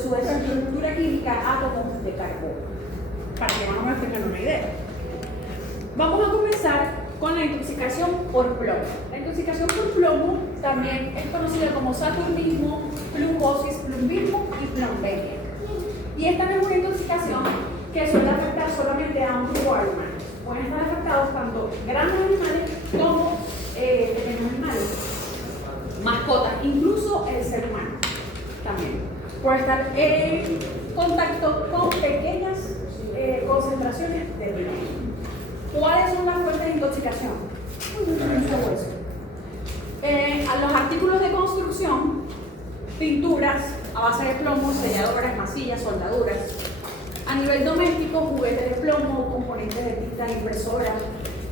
de su desestructura química átomos de carbono, para que más o menos tengan una idea. Vamos a comenzar con la intoxicación por plomo. La intoxicación por plomo también es conocida como saturnismo, plumbosis, plumbismo y plombemia. Y esta no es una intoxicación que suele afectar solamente a un grupo de animales. Pueden estar afectados tanto grandes animales como pequeños animales, mascotas, incluso el ser humano también. Por estar en contacto con pequeñas concentraciones de plomo. ¿Cuáles son las fuentes de intoxicación? A los artículos de construcción, pinturas a base de plomo, selladoras, masillas, soldaduras. A nivel doméstico, juguetes de plomo, componentes de tinta, impresoras.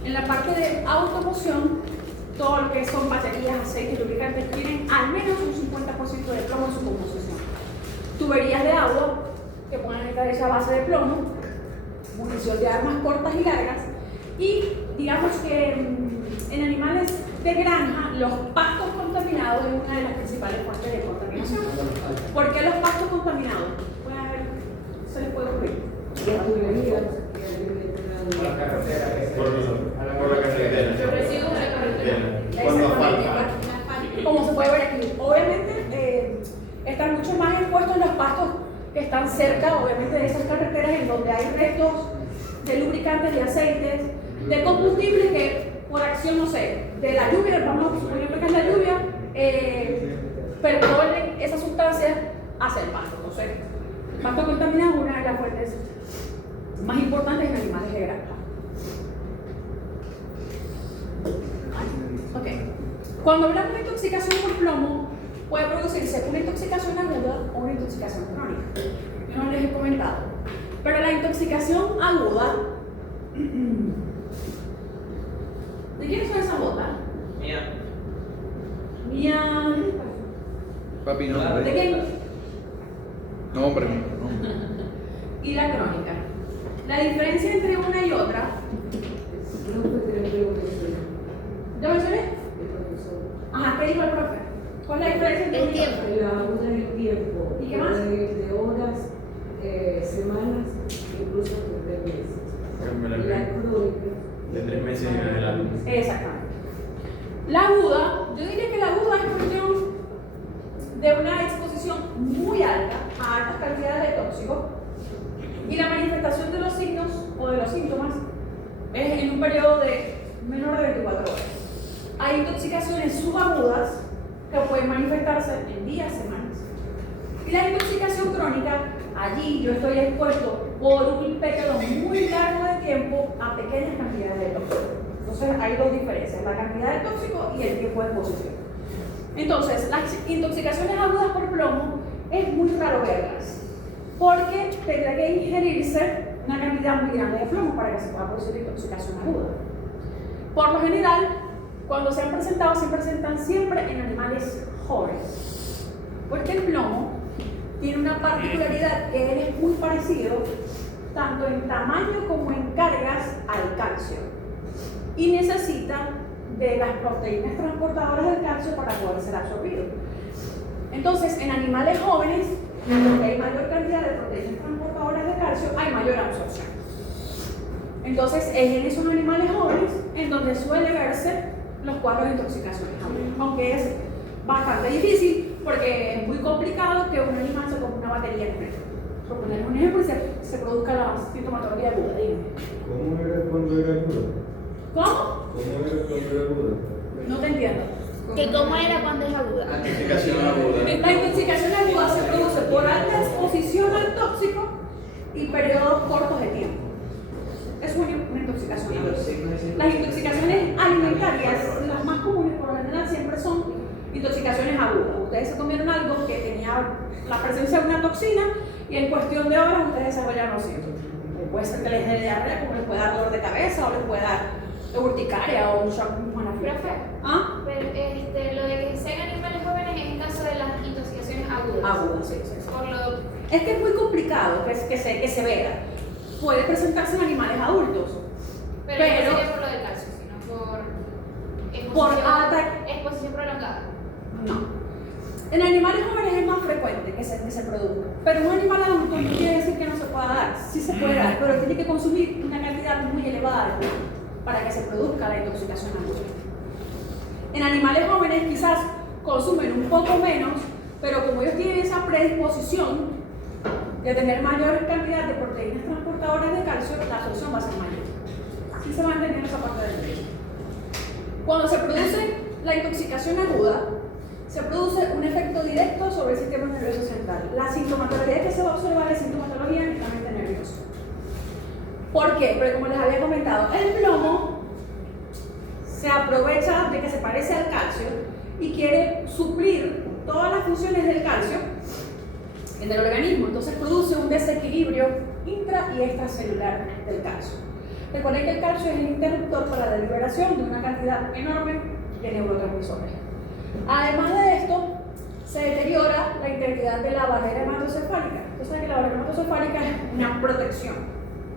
En la parte de automoción, todo lo que son baterías, aceites, lubricantes, tienen al menos un 50% de plomo en su composición. Tuberías de agua, que pueden estar hechas a base de plomo, munición de armas cortas y largas. Y digamos que en animales de granja, los pastos contaminados es una de las principales fuentes de contaminación. ¿Por qué los pastos contaminados? Pueden haber, se les puede ocurrir. Por la carretera. Yo recibo de la carretera. Exactamente. Como se puede ver aquí, obviamente están mucho más expuestos los pastos que están cerca, obviamente, de esas carreteras en donde hay restos de lubricantes, de aceites, de combustible que por acción, no sé, de la lluvia, vamos a suponer que es la lluvia, perdonen esa sustancia hacia el pasto. Entonces, el pasto contaminado es una de las fuentes más importantes en animales de granja. Okay. Cuando hablamos de intoxicación por plomo, puede producirse una intoxicación aguda o una intoxicación crónica. Yo no les he comentado. Pero la intoxicación aguda, ¿de quién son esas botas? Mía. Mía. Papi, no. ¿De quién? No, hombre. No. Y la crónica. La diferencia entre una y otra. ¿Ya mencioné? Ajá, ¿qué dijo el profe? ¿Cuál es la diferencia entre El una y otra? tiempo. La una es el tiempo. ¿Y qué más? De horas, semanas, incluso de 3 meses. Y la crónica. De 3 meses en adelante. Exactamente. La aguda, yo diría que la aguda es cuestión de una exposición muy alta a altas cantidades de tóxicos y la manifestación de los signos o de los síntomas es en un periodo de menor de 24 horas. Hay intoxicaciones subagudas que pueden manifestarse en días, semanas. Y la intoxicación crónica, allí yo estoy expuesto por un periodo muy largo de tiempo a pequeñas cantidades de tóxicos. Entonces hay dos diferencias, la cantidad de tóxico y el tiempo de exposición. Entonces, las intoxicaciones agudas por plomo es muy raro verlas, porque tendrá que ingerirse una cantidad muy grande de plomo para que se pueda producir intoxicación aguda. Por lo general, cuando se presentan siempre en animales jóvenes, porque el plomo tiene una particularidad que él es muy parecido tanto en tamaño como en cargas al calcio y necesita de las proteínas transportadoras del calcio para poder ser absorbido. Entonces, en animales jóvenes, donde hay mayor cantidad de proteínas transportadoras de calcio, hay mayor absorción. Entonces, es en esos animales jóvenes en donde suele verse los cuadros de intoxicación, aunque es bastante difícil porque es muy complicado que un animal se ponga una batería con él. Por poner un ejemplo, se produzca la sintomatología aguda. ¿Cómo era cuando era aguda? ¿Cómo? ¿Cómo era cuando era aguda? No te entiendo. ¿Que cómo era cuando es aguda? Intoxicación aguda. La intoxicación aguda se produce por alta exposición al tóxico y periodos cortos de tiempo. Es una intoxicación aguda. Las intoxicaciones alimentarias, las más comunes por lo general, siempre son intoxicaciones agudas. Ustedes se comieron algo que tenía la presencia de una toxina y en cuestión de horas ustedes desarrollaron los síntomas. Puede ser que les dé diarrea, como les puede dar dolor de cabeza o les puede dar urticaria o un shock anafiláctico. ¿Ah? Pero lo de que sean animales jóvenes es en caso de las intoxicaciones agudas. Agudas, sí. Por lo Es que es muy complicado que se vea. Puede presentarse en animales adultos. Pero no sería por lo del calcio, sino por alta exposición prolongada. No. En animales jóvenes es más frecuente que se produzca. Pero un animal adulto no quiere decir que no se pueda dar, sí se puede dar, pero tiene que consumir una cantidad muy elevada de plomo para que se produzca la intoxicación aguda. En animales jóvenes quizás consumen un poco menos, pero como ellos tienen esa predisposición de tener mayor cantidad de proteínas transportadoras de calcio, la absorción va a ser mayor. Así se va a entender esa parte del pecho. Cuando se produce la intoxicación aguda, se produce un efecto directo sobre el sistema nervioso central. La sintomatología que se va a observar es sintomatología netamente nerviosa. ¿Por qué? Porque como les había comentado, el plomo se aprovecha de que se parece al calcio y quiere suplir todas las funciones del calcio en el organismo. Entonces produce un desequilibrio intra y extracelular del calcio. Recuerden que el calcio es el interruptor para la liberación de una cantidad enorme de neurotransmisores. Además de esto, se deteriora la integridad de la barrera hematocefálica. Entonces, que la barrera hematocefálica es una protección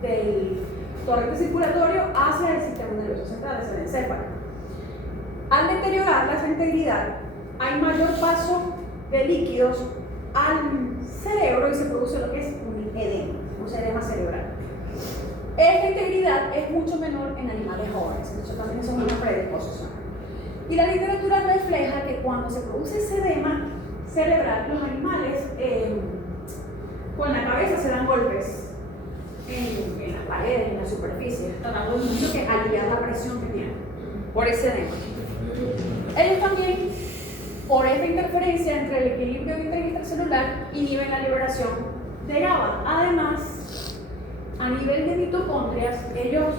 del torrente circulatorio hacia el sistema nervioso central, hacia el encéfalo. Al deteriorarla esa integridad, hay mayor paso de líquidos al cerebro y se produce lo que es un edema, un edema cerebral. Esta integridad es mucho menor en animales jóvenes, de hecho también eso es una predisposición. Y la literatura refleja que cuando se produce ese edema cerebral, los animales con la cabeza se dan golpes en las paredes, en la superficie, tratando mucho que aliviar la presión que tienen por ese edema. Ellos también, por esta interferencia entre el equilibrio intra y extracelular, inhiben la liberación de GABA. Además, a nivel de mitocondrias, ellos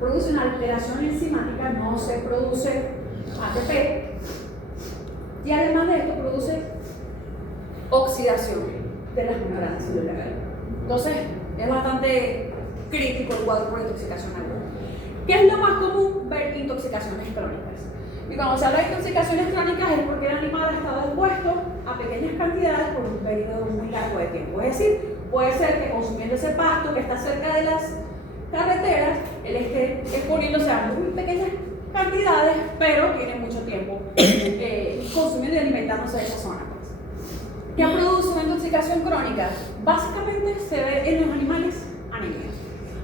producen una alteración enzimática, no se produce ATP, y además de esto produce oxidación de las membranas celulares. Entonces, es bastante crítico el cuadro por intoxicación aguda. ¿Qué es lo más común? Ver intoxicaciones crónicas. Y cuando se habla de intoxicaciones crónicas es porque el animal ha estado expuesto a pequeñas cantidades por un periodo muy largo de tiempo. Es decir, puede ser que consumiendo ese pasto que está cerca de las carreteras, él esté exponiéndose a muy pequeñas cantidades, pero tiene mucho tiempo consumiendo y alimentándose de esa zona. ¿Qué produce una intoxicación crónica? Básicamente se ve en los animales anemia,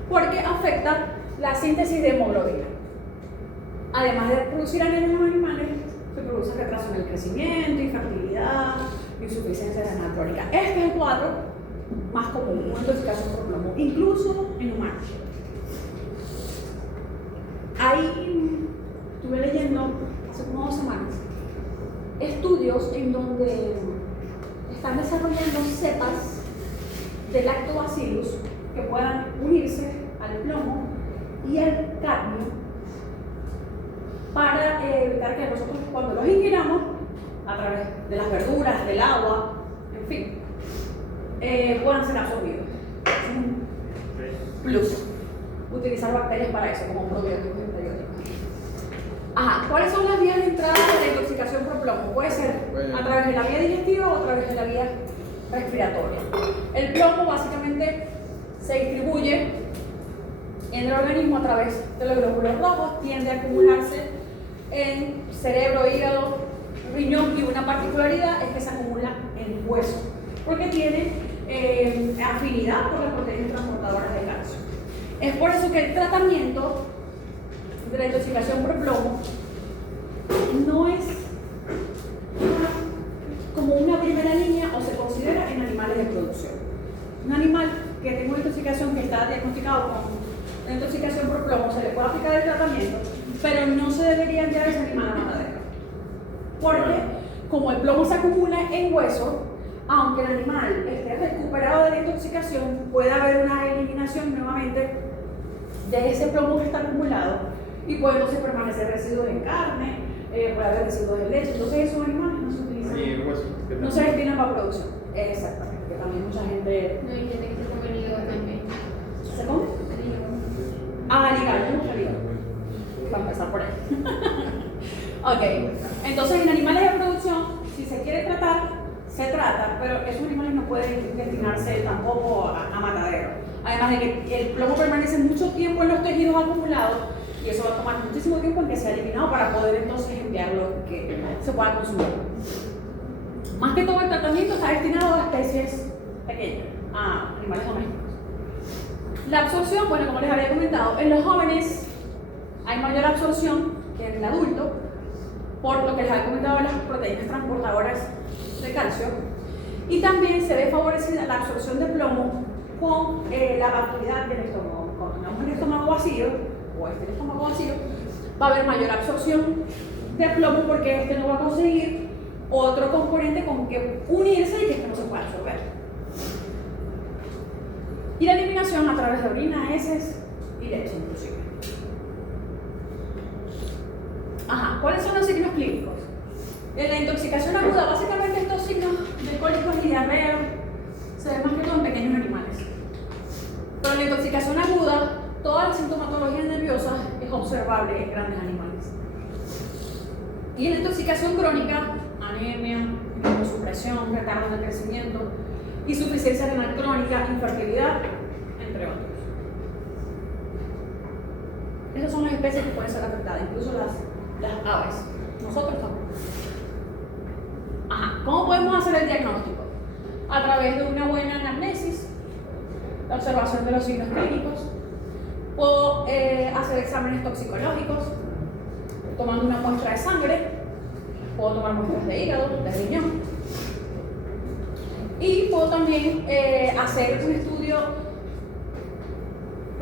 porque afecta la síntesis de hemoglobina. Además de producir anemia en los animales, se produce retraso en el crecimiento, infertilidad, insuficiencia renal crónica. Este es el cuadro más común, una intoxicación por plomo, incluso en humanos. Ahí estuve leyendo hace como 2 semanas estudios en donde están desarrollando cepas de lactobacillus que puedan unirse al plomo y al cadmio para evitar que nosotros cuando los ingiramos a través de las verduras, del agua, en fin, puedan ser absorbidos. Es un plus utilizar bacterias para eso, como probióticos y prebióticos. Ajá, ¿cuáles son las vías de entrada de la intoxicación por plomo? Puede ser a través de la vía digestiva o a través de la vía respiratoria. El plomo básicamente se distribuye en el organismo a través de los glóbulos rojos, tiende a acumularse en cerebro, hígado, riñón, y una particularidad es que se acumula en hueso, porque tiene afinidad por las proteínas transportadoras de calcio. Es por eso que el tratamiento de la intoxicación por plomo no es como una primera línea o se considera en animales de producción. Un animal que tenga una intoxicación que está diagnosticado con una intoxicación por plomo se le puede aplicar el tratamiento, pero no se debería enviar ese animal a matadero. Porque como el plomo se acumula en hueso, aunque el animal esté recuperado de la intoxicación, puede haber una eliminación nuevamente de ese plomo que está acumulado y puede entonces permanecer residuos en carne, puede haber residuos en leche. Entonces esos animales no se utilizan, no se destinan para producción. Exactamente, que también mucha gente... No hay gente que se come el hígado también. ¿Se come? El hígado. Ah, el hígado, no el hígado. Para empezar por ahí. Ok, entonces en animales de producción, si se quiere tratar, se trata, pero esos animales no pueden destinarse tampoco a matadero. Además de que el plomo permanece mucho tiempo en los tejidos acumulados y eso va a tomar muchísimo tiempo en que sea eliminado para poder entonces enviarlo que se pueda consumir. Más que todo el tratamiento está destinado a especies pequeñas, a animales domésticos. La absorción, bueno, como les había comentado, en los jóvenes hay mayor absorción que en el adulto, por lo que les había comentado de las proteínas transportadoras de calcio, y también se ve favorecida la absorción de plomo con la vacuidad del estómago. Cuando tenemos el estómago vacío, o el estómago vacío, va a haber mayor absorción de plomo porque este no va a conseguir otro componente con que unirse y que este no se pueda absorber. Y la eliminación a través de orina, heces y leche inclusive. Ajá, ¿cuáles son los signos clínicos? En la intoxicación aguda, básicamente estos signos de cólicos y diarrea se ven más que todo en pequeños animales. Pero en la intoxicación aguda, toda la sintomatología nerviosa es observable en grandes animales. Y en la intoxicación crónica, anemia, inmunosupresión, retardo de crecimiento, insuficiencia renal crónica, infertilidad, entre otros. Esas son las especies que pueden ser afectadas, incluso las aves. Nosotros también. Ajá. ¿Cómo podemos hacer el diagnóstico? A través de una buena anamnesis, la observación de los signos clínicos. Puedo hacer exámenes toxicológicos, tomando una muestra de sangre. Puedo tomar muestras de hígado, de riñón. Y puedo también hacer un estudio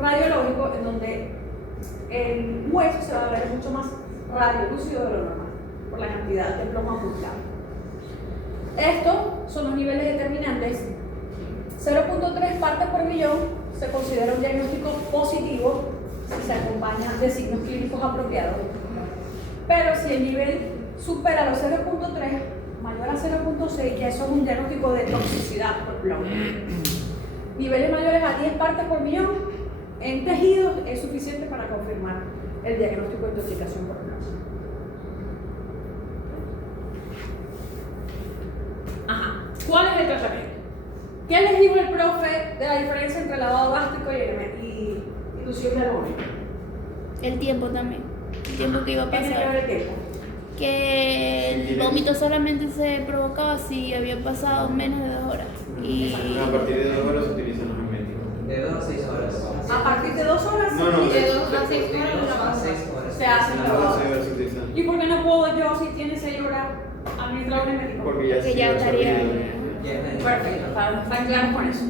radiológico en donde el hueso se va a ver mucho más radiolúcido de lo normal por la cantidad de plomo acumulado. Estos son los niveles determinantes. 0.3 partes por millón se considera un diagnóstico positivo si se acompaña de signos clínicos apropiados. Pero si el nivel supera los 0.3, mayor a 0.6, ya eso es un diagnóstico de toxicidad por plomo. Niveles mayores a 10 partes por millón en tejidos es suficiente para confirmar el diagnóstico de intoxicación por plomo. Ajá. ¿Cuál es el tratamiento? ¿Qué les dijo el profe de la diferencia entre lavado gástrico y inducción de vómito? El tiempo también. El tiempo que iba a ¿Qué tiene que pasar. ver el tiempo? Que el vómito solamente se provocaba si había pasado menos de 2 horas. Y A partir de 2 horas se utilizan los herméticos. De 2 a 6 horas. A partir de 2 horas No, no, De 2 a 6 De horas 2 a la 6 horas. se hace A el las lavado. 12 horas se utilizan. ¿Y por qué no puedo yo, si tiene 6 horas, administrar un hermético? Porque ya que se ya estaría. Perfecto, están claros con eso.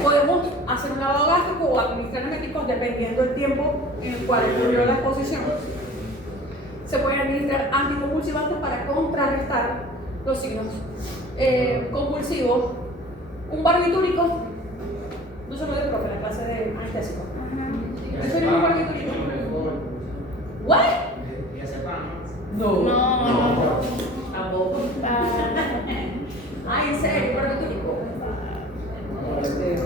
Podemos hacer un lavado gástrico o administrar herméticos dependiendo del tiempo en el cual ocurrió la exposición. Se pueden administrar anticonvulsivantes para contrarrestar los signos convulsivos. Un barbitúrico, no se lo dio profe en la clase de anestésico. ¿Eso es un barbitúrico? ¿What? No. Tampoco. Ah, ¿en serio? ¿Barbitúrico? Eso es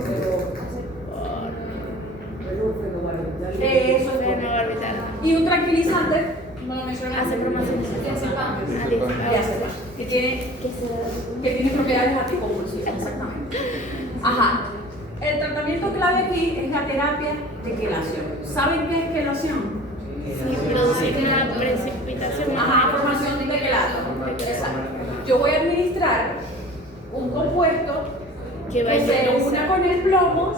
Pero no va a evitar. Y un tranquilizante, no lo mencioné. Hace promoción. Que tiene propiedades anticonvulsivas, exactamente. Ajá. El tratamiento clave aquí es la terapia de quelación. ¿Saben qué es quelación? Y producir la precipitación. Ajá, formación de quelato. Exacto. Yo voy a administrar un compuesto Que va a que se ingresar. una con el plomo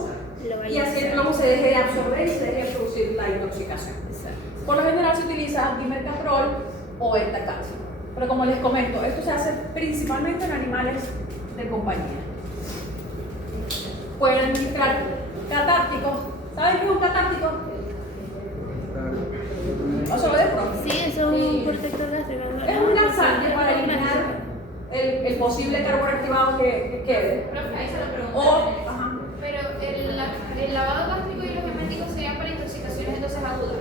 Lo va a y así el ingresar. plomo se deje de absorber y se deje de producir la intoxicación. Por lo general se utiliza dimercaprol o beta-calcio. Pero como les comento, esto se hace principalmente en animales de compañía. Pueden administrar catárticos. ¿Saben qué es un catártico? ¿O se lo de profe? Sí, eso es un protector gástrico. Es un laxante para eliminar el posible carbón activado que quede. Profe, ahí se lo pregunto. Ajá. Pero el lavado gástrico y los herméticos serían para intoxicaciones entonces agudas.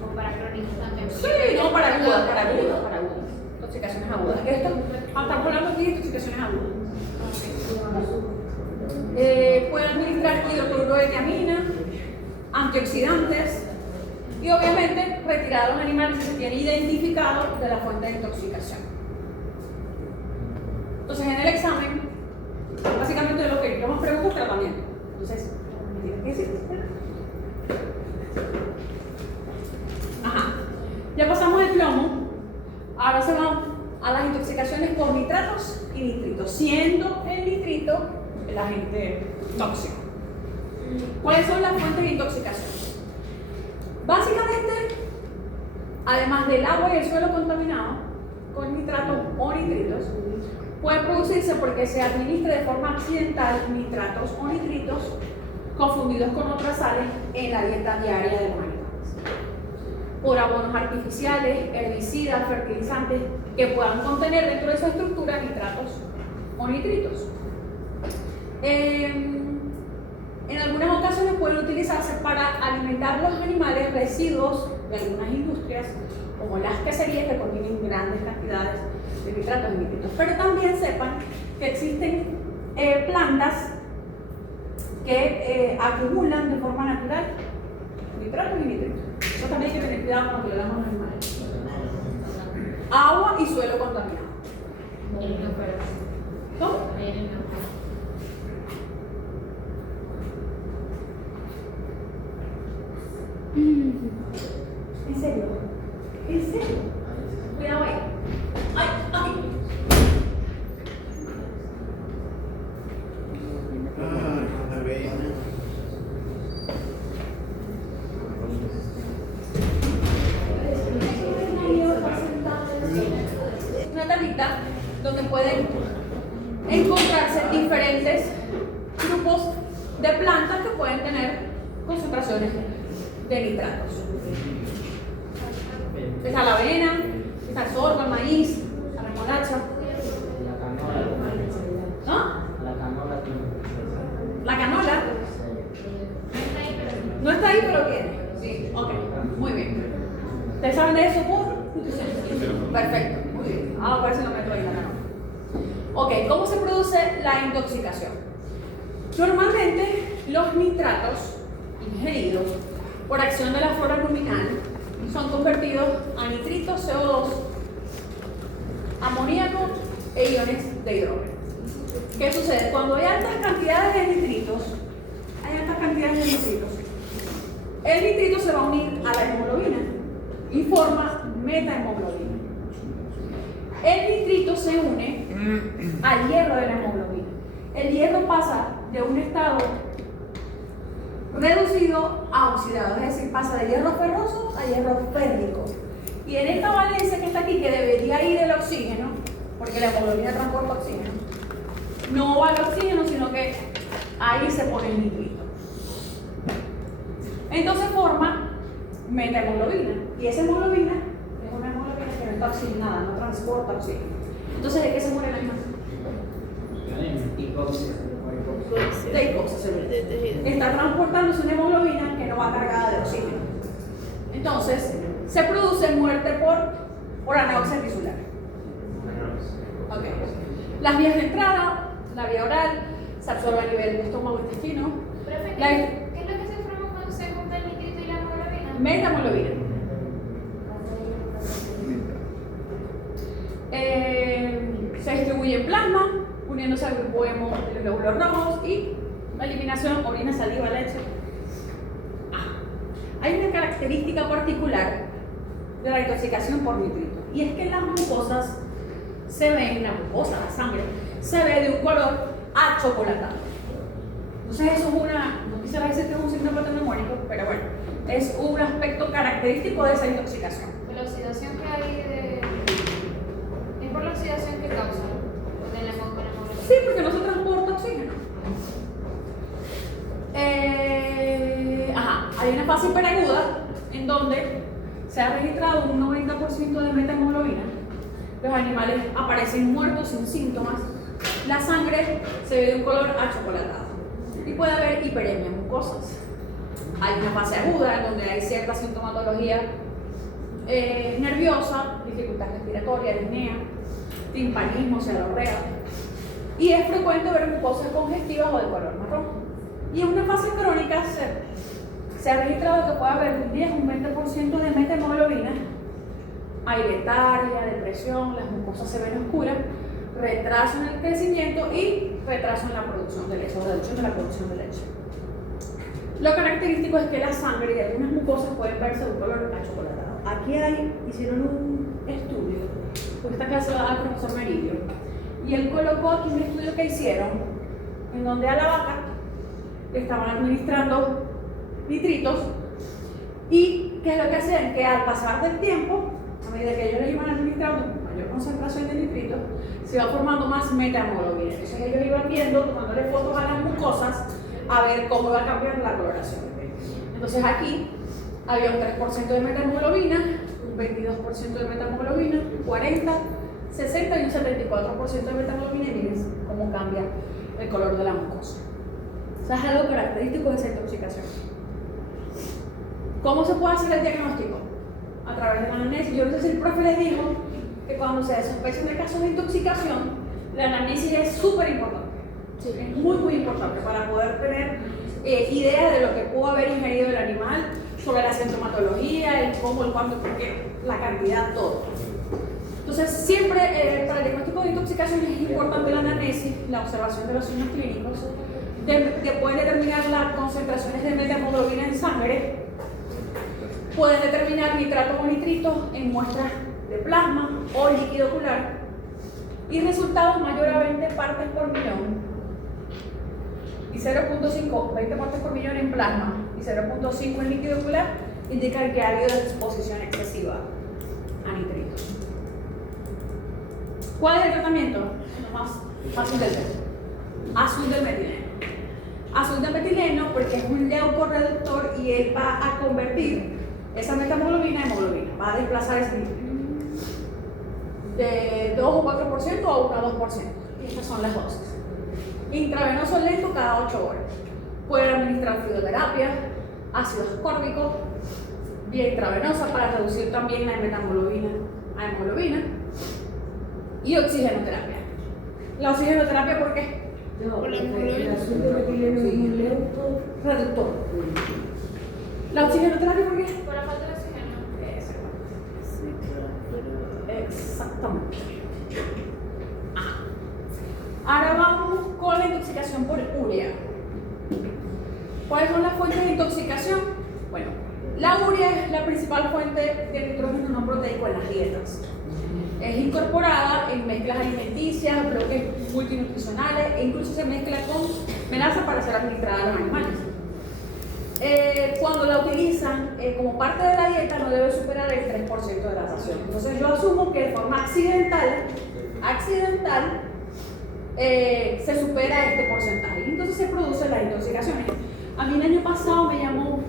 O para crónicas también. Sí, no, para agudas. Intoxicaciones agudas. Esto, estamos hablando aquí de intoxicaciones agudas. Pueden administrar hidrocloruro de tiamina, antioxidantes y obviamente retirar a los animales que se tienen identificados de la fuente de intoxicación. Entonces en el examen, básicamente lo que yo más pregunto es tratamiento. Entonces, ¿me tienes que decir? Ajá. Ya pasamos el plomo. Ahora se va a las intoxicaciones por nitratos y nitritos, siendo el nitrito el agente tóxico. ¿Cuáles son las fuentes de intoxicación? Básicamente, además del agua y el suelo contaminado con nitratos o nitritos, puede producirse porque se administra de forma accidental nitratos o nitritos confundidos con otras sales en la dieta diaria de los animales, por abonos artificiales, herbicidas, fertilizantes que puedan contener dentro de su estructura nitratos o nitritos. En algunas ocasiones pueden utilizarse para alimentar los animales residuos de algunas industrias, como las queserías, que contienen grandes cantidades de nitratos y nitritos. Pero también sepan que existen plantas que acumulan de forma natural nitratos y nitritos. Eso también hay que tener cuidado cuando le damos a los animales. Agua y suelo contaminado. ¿Cómo? ¿En serio? ¿En serio? Cuidado ahí. ¡Ay! ¡Ay! La avena. Una tablita donde pueden encontrarse diferentes grupos de plantas que pueden tener concentraciones de nitratos. Está la avena, está el sorgo, el maíz, la remolacha. ¿No? La canola. No está ahí, pero tiene. Sí, ok, muy bien. ¿Ustedes saben de eso por nutrición? Perfecto, muy bien. A ver si lo meto ahí la canola. Ok, ¿cómo se produce la intoxicación? Normalmente los nitratos ingeridos por acción de la flora luminal son convertidos a nitritos, CO2, amoníaco e iones de hidrógeno. ¿Qué sucede? Cuando hay altas cantidades de nitritos, el nitrito se va a unir a la hemoglobina y forma metahemoglobina. El nitrito se une al hierro de la hemoglobina. El hierro pasa de un estado reducido a oxidado, es decir, pasa de hierro ferroso a hierro férrico. Y en esta valencia que está aquí, que debería ir el oxígeno, porque la hemoglobina transporta oxígeno, no va el oxígeno, sino que ahí se pone el nitrito. Entonces forma metahemoglobina, y esa hemoglobina es una hemoglobina que no está oxigenada, no transporta oxígeno. Entonces, ¿de qué se muere el animal? De hipoxia. Está transportándose una hemoglobina que no va cargada de oxígeno. Entonces, se produce muerte por anoxia tisular. Okay. Las vías de entrada, la vía oral, se absorbe a nivel de estómago e intestino. Profe, ¿qué es lo que se forma cuando se junta el nitrito y la hemoglobina? Metahemoglobina. Se distribuye en plasma, uniéndose al grupo hemo de los glóbulos rojos, y la eliminación, orina, saliva, leche. Hay una característica particular de la intoxicación por nitrito, y es que las mucosas se ven, la mucosa, la sangre, se ve de un color achocolatado. Entonces eso es no quisiera decir que es un signo patomnemónico, pero bueno, es un aspecto característico de esa intoxicación. La oxidación que hay es por la oxidación que causa de la hemoglobina. Sí, porque no se transporta oxígeno. Hay una fase hiperaguda en donde se ha registrado un 90% de metahemoglobina. Los animales aparecen muertos sin síntomas. La sangre se ve de un color achocolatado. Y puede haber hiperemia mucosas. Hay una fase aguda en donde hay cierta sintomatología nerviosa, dificultad respiratoria, disnea, timpanismo, cefalorrea. Y es frecuente ver mucosas congestivas o de color marrón. Y en una fase crónica se ha registrado que puede haber un 10 o un 20% de metahemoglobina. Hay letargia, depresión, las mucosas se ven oscuras, retraso en el crecimiento y retraso en la producción de leche, o reducción de la producción de leche. Lo característico es que la sangre y algunas mucosas pueden verse de un color achocolatado. Aquí hicieron un estudio, porque esta clase la da el profesor Merillo. Y él colocó aquí un estudio que hicieron, en donde a la vaca le estaban administrando nitritos. ¿Y qué es lo que hacían? Que al pasar del tiempo, a medida que ellos les iban administrando mayor concentración de nitritos, se iba formando más metahemoglobina. Entonces ellos iban viendo, tomándole fotos a las mucosas, a ver cómo iba cambiando la coloración. Entonces aquí había un 3% de metahemoglobina, un 22% de metahemoglobina, 40, 60 y un 74% de metahemoglobina, y miren cómo cambia el color de la mucosa. O sea, es algo característico de esa intoxicación. ¿Cómo se puede hacer el diagnóstico? A través de la anamnesis. Yo no sé si el profe les dijo que cuando se sospechan de casos de intoxicación, la anamnesis es súper importante. Sí. Es muy, muy importante para poder tener idea de lo que pudo haber ingerido el animal, sobre la sintomatología, el cómo, el cuándo, porque la cantidad, todo. Entonces, siempre para el diagnóstico de intoxicación es importante la anamnesis, la observación de los signos clínicos, de poder determinar las concentraciones de metahemoglobina en sangre, pueden determinar nitratos o nitritos en muestras de plasma o líquido ocular, y resultados mayor a 20 partes por millón y 0.5, 20 partes por millón en plasma y 0.5 en líquido ocular, indican que ha habido exposición excesiva a nitritos. ¿Cuál es el tratamiento? Lo más fácil del mundo. Azul de metileno. Azul de metileno porque es un leucorreductor y él va a convertir esa metahemoglobina en hemoglobina, va a desplazar ese nitrito de 2 o 4% a 1 o 2%. Y estas son las dosis. Intravenoso lento cada 8 horas. Pueden administrar fluidoterapia, ácido ascórbico, vía intravenosa para reducir también la metahemoglobina a hemoglobina, y oxigenoterapia. La oxigenoterapia, ¿por qué? No, porque el azul de metileno es un lento Reductor. La oxigenoterapia, ¿por qué? Por la falta de oxígeno. Exactamente. Ahora vamos con la intoxicación por urea. ¿Cuáles son las fuentes de intoxicación? Bueno, la urea es la principal fuente de nitrógeno no proteico en las dietas. Es incorporada en mezclas alimenticias, bloques multinutricionales, e incluso se mezcla con melaza para ser administrada a los animales. Cuando la utilizan como parte de la dieta no debe superar el 3% de la ración. Entonces yo asumo que de forma accidental se supera este porcentaje y entonces se producen las intoxicaciones. A mí el año pasado me llamó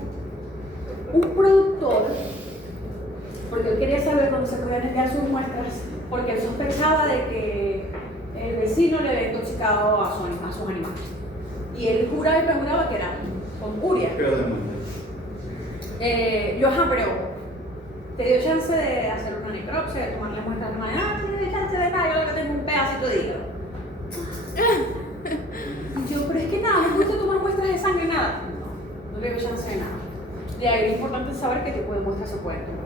un productor porque él quería saber dónde se podían enviar sus muestras, porque él sospechaba de que el vecino le había intoxicado a sus animales. Y él juraba y perjuraba que era con urea. Pero de momento. Pero te dio chance de hacer una necropsia, de tomarle muestras de manera, no tiene chance de nada, yo lo que tengo un pedacito de hígado. Y yo, pero es que nada, no me gusta tomar muestras de sangre, nada. No le dio chance de nada. De ahí es importante saber qué tipo de muestras se pueden tomar.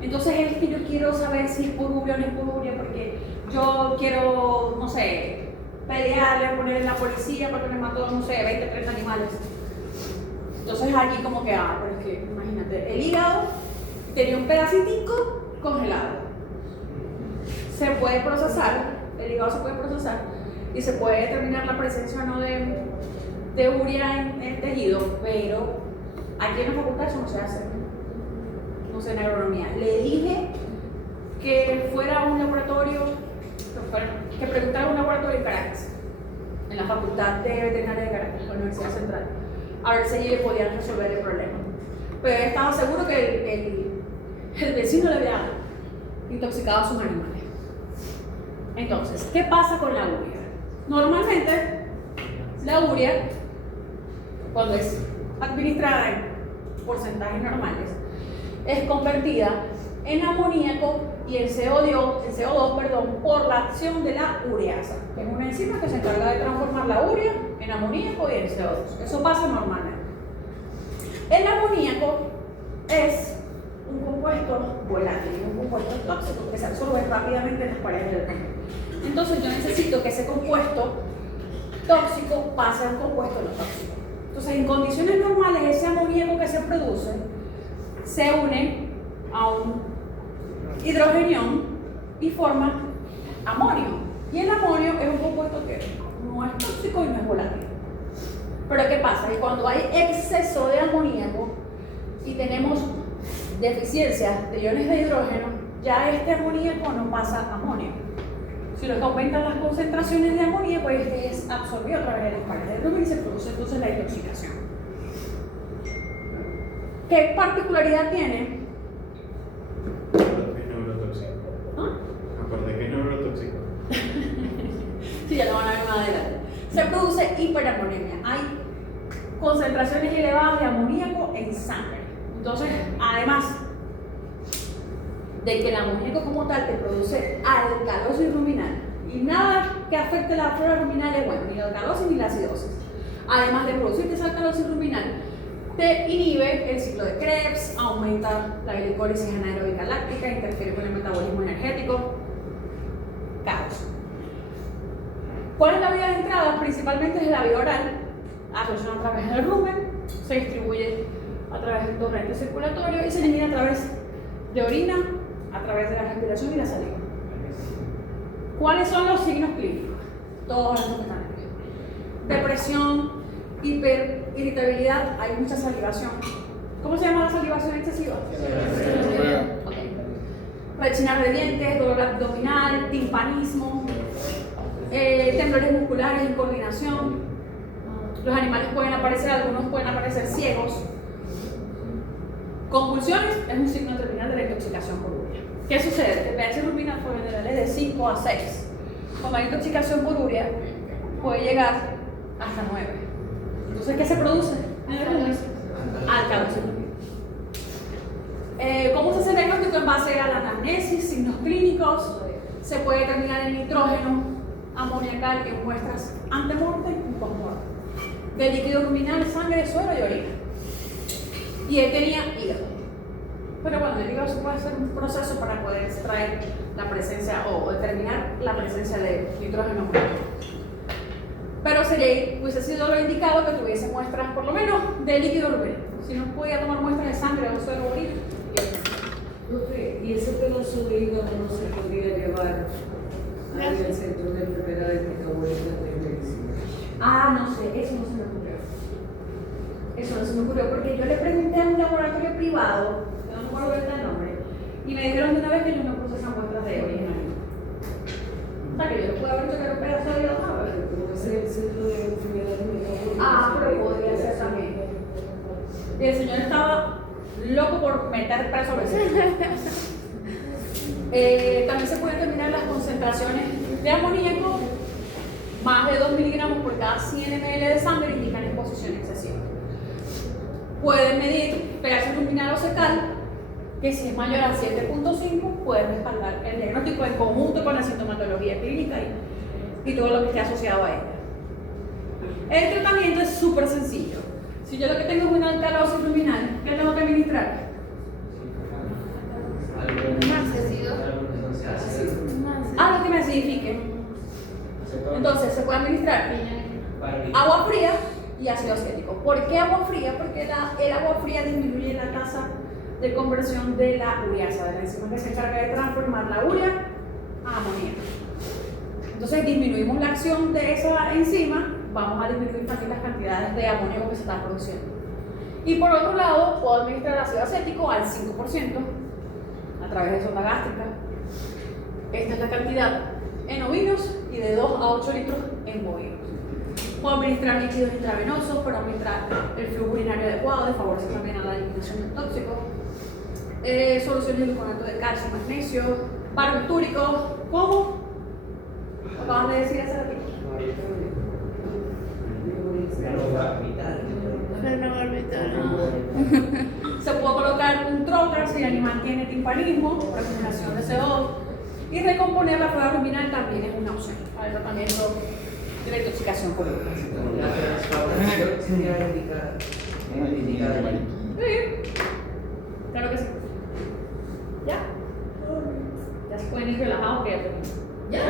Entonces es que yo quiero saber si es por urea o no es por urea, porque yo quiero, no sé, pelearle, ponerle en la policía porque me mató, no sé, 20, 30 animales. Entonces aquí como que, pero es que, imagínate, el hígado tenía un pedacitico congelado. Se puede procesar, el hígado se puede procesar y se puede determinar la presencia o no de urea en el tejido, pero aquí en la facultad eso no se hace. No sé, en agronomía. Le dije que fuera a un laboratorio, que preguntara a un laboratorio en Caracas, en la Facultad de Veterinaria de Caracas, en la Universidad Central, a ver si allí le podían resolver el problema. Pero él estaba seguro que el vecino le había intoxicado a sus animales. Entonces, ¿qué pasa con la urea? Normalmente, la urea, cuando es administrada en porcentajes normales, es convertida en amoníaco y en CO2, por la acción de la ureasa, que es una enzima que se encarga de transformar la urea en amoníaco y en CO2. Eso pasa normalmente. El amoníaco es un compuesto volátil, un compuesto tóxico que se absorbe rápidamente en las paredes del pulmón. Entonces yo necesito que ese compuesto tóxico pase a un compuesto no tóxico. Entonces en condiciones normales ese amoníaco que se produce se une a un hidrogenión y forma amonio. Y el amonio es un compuesto que no es tóxico y no es volátil. Pero ¿qué pasa? Que cuando hay exceso de amoníaco y tenemos deficiencia de iones de hidrógeno, ya este amoníaco no pasa a amonio. Si lo que aumentan las concentraciones de amoníaco, este es absorbido a través de las paredes del rubén y se produce entonces la intoxicación. ¿Qué particularidad tiene? Aparte que es neurotóxico. ¿Ah? Aparte que es neurotóxico. Sí, ya lo van a ver más adelante. Se produce hiperamonemia. Hay concentraciones elevadas de amoníaco en sangre. Entonces, además de que el amoníaco como tal te produce alcalosis ruminal, y nada que afecte la flora ruminal es bueno, ni la alcalosis ni la acidosis. Además de producirte esa alcalosis ruminal, te inhibe el ciclo de Krebs, aumenta la glicólisis anaeróbica láctica, interfiere con el metabolismo energético. Caos. ¿Cuál es la vía de entrada? Principalmente es la vía oral, absorción a través del rumen, se distribuye a través del torrente circulatorio y se elimina a través de orina, a través de la respiración y la saliva. ¿Cuáles son los signos clínicos? Todos estos que están aquí. Depresión, hiperirritabilidad, hay mucha salivación. ¿Cómo se llama la salivación excesiva? Okay. Rechinar de dientes, dolor abdominal, timpanismo, temblores musculares, incoordinación. Los animales pueden aparecer, algunos pueden aparecer ciegos. Convulsiones es un signo terminal de la intoxicación por urea. ¿Qué sucede? El pH ruminal por general es de 5 a 6. Cuando hay intoxicación por urea, puede llegar hasta 9. Entonces, ¿qué se produce? Alcalosis. ¿Cómo se hace el diagnóstico? En base a la anamnesis, signos clínicos. Se puede determinar el nitrógeno amoniacal en muestras antemortem y postmortem. De líquido ruminal, sangre, suero y orina. Y él tenía hígado. Pero bueno, el hígado se puede hacer un proceso para poder extraer la presencia o determinar la presencia de nitrógeno amoniacal. Pero hubiese sido lo indicado que tuviese muestras por lo menos de líquido ruminal. Si no podía tomar muestras de sangre o suero o orina. ¿Y ese pedazo de hígado no se podría llevar al centro de enfermedades metabólicas de medicina? Ah, no sé, eso no se me ocurrió. Eso no se me ocurrió porque yo le pregunté a un laboratorio privado, no me acuerdo el nombre, y me dijeron de una vez que ellos no procesan muestras de origen animal. O sea que yo le puedo haber hecho un pedazo de hígado, ¿no? Como es el centro de enfermedades metabólicas. Ah, pero podría ser también. Y el señor estaba loco por meter preso al vecino. También se pueden determinar las concentraciones de amoníaco. Más de 2 miligramos por cada 100 ml de sangre indican exposición excesiva. Pueden medir pH ruminal o fecal, que si es mayor a 7.5 puede respaldar el diagnóstico en conjunto con la sintomatología clínica y todo lo que esté asociado a ella. El tratamiento es súper sencillo. Si yo lo que tengo es una alcalosis ruminal, ¿qué tengo que administrar? Algo que me acidifique. Entonces se puede administrar agua fría y ácido acético. ¿Por qué agua fría? Porque el agua fría disminuye la tasa de conversión de la ureasa, de la enzima que se encarga de transformar la urea a amoníaco. Entonces disminuimos la acción de esa enzima, vamos a disminuir también las cantidades de amoníaco que se están produciendo. Y por otro lado, puedo administrar ácido acético al 5% a través de sonda gástrica. Esta es la cantidad en ovinos y de 2 a 8 litros en bovinos. Puedo administrar líquidos intravenosos para aumentar el flujo urinario adecuado y favorecer también a la eliminación del tóxico. Soluciones de gluconato de calcio y magnesio, barbitúricos, ¿cómo? Acaban de decir hace ratito. Se puede colocar un trocar si el animal tiene timpanismo, acumulación de CO2, y recomponer la flora ruminal también es una opción para el tratamiento de la intoxicación por urea. Sí, claro que sí. ¿Ya? Ya se pueden ir relajados que ya terminé. ¿Ya?